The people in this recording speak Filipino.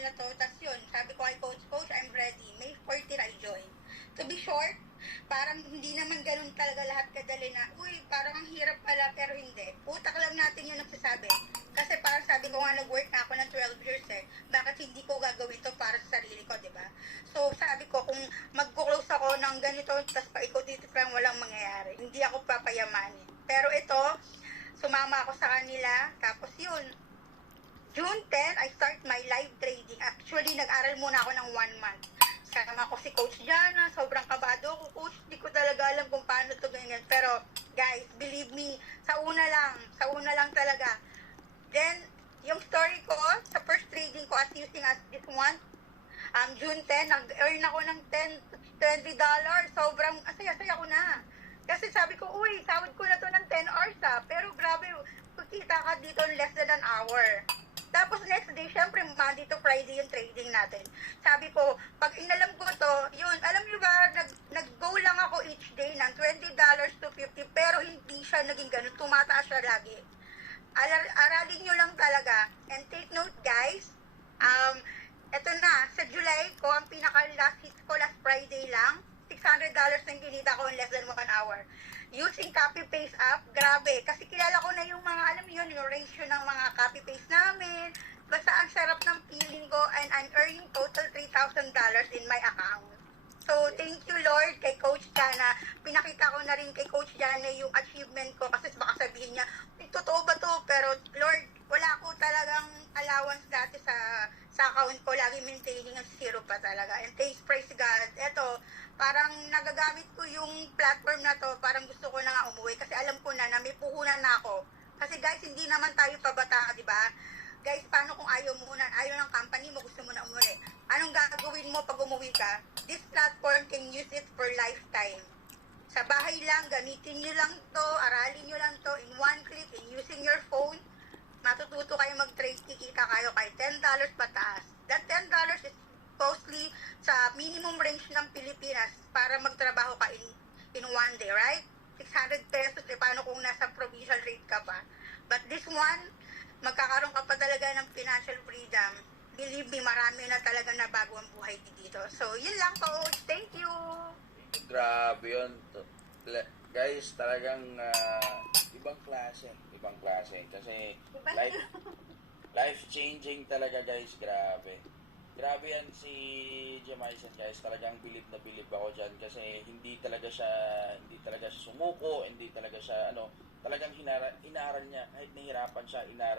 na to. Tapos yun, sabi ko kay Coach, I'm ready. May 40 I join. To be short, parang hindi naman ganun talaga lahat kadali na, uy, parang ang hirap pala, pero hindi. Utak lang natin yung nagsasabi. Kasi parang sabi ko nga, nag-work na ako ng 12 years bakit hindi ko gagawin to para sa sarili ko, di ba? So, sabi ko, kung mag-close ako ng ganito, tapos paikot-ikot lang, walang mangyayari. Hindi ako papayamanin. Pero ito, sumama ako sa kanila, tapos yun, June 10, I start my live trading. Actually, nag-aral muna ako ng 1 month. Sama ko si Coach Jana, sobrang kabado ko. Coach, di ko talaga alam kung paano to ganyan. Pero, guys, believe me, sa una lang talaga. Then, yung story ko, sa first trading ko as using as this one, June 10, nag-earn ako ng $20. Sobrang asaya-saya ko na. Kasi sabi ko, uy, sahod ko na to ng 10 hours Pero grabe, kikita ka dito in less than an hour. Tapos next day, syempre Monday to Friday yung trading natin. Sabi ko, pag inalam ko to, yun, alam nyo ba, nag-go lang ako each day ng $20 to $50, pero hindi siya naging ganun. Tumataas siya lagi. Aralin nyo lang talaga. And take note, guys, eto na, sa July ko, ang pinaka-last hits ko last Friday lang, $600 na kinita ko in less than 1 hour. Using copy-paste app, grabe. Kasi kilala ko na yung mga, alam mo yun, yung ratio ng mga copy-paste namin. Basta ang sarap ng feeling ko and I'm earning total $3,000 in my account. So, thank you, Lord, kay Coach Jana. Pinakita ko na rin kay Coach Jana yung achievement ko kasi baka sabihin niya, totoo ba to? Pero, Lord, wala ko talagang allowance dati sa account ko. Lagi maintaining ang zero pa talaga. And thanks, praise God. Eto, parang nagagamit ko yung platform na to, parang gusto ko na nga umuwi kasi alam ko na may puhunan na ako. Kasi guys, hindi naman tayo pabata, di ba? Guys, paano kung ayaw ng company mo, gusto mo na umuwi? Anong gagawin mo pag umuwi ka? This platform can use it for lifetime. Sa bahay lang, gamitin nyo lang to, aralin nyo lang to, in one click, in using your phone, matututo kayo mag-trade, kikita kayo kay $10 pataas. That $10 is costly sa minimum range ng Pilipinas para magtrabaho ka in one day, right? 600 pesos, paano kung nasa provincial rate ka pa? But this one, magkakaroon ka pa talaga ng financial freedom. Believe me, marami na talaga na bago ang buhay dito. So, yun lang, Coach. Thank you! Grabe yun. Guys, talagang ibang klase. Kasi life-changing talaga, guys. Grabe yan si Jemaisen, guys. Talagang bilib na bilib ako dyan kasi hindi talaga siya sumuko, hindi talaga siya talagang inaral niya kahit nahirapan siya, inaral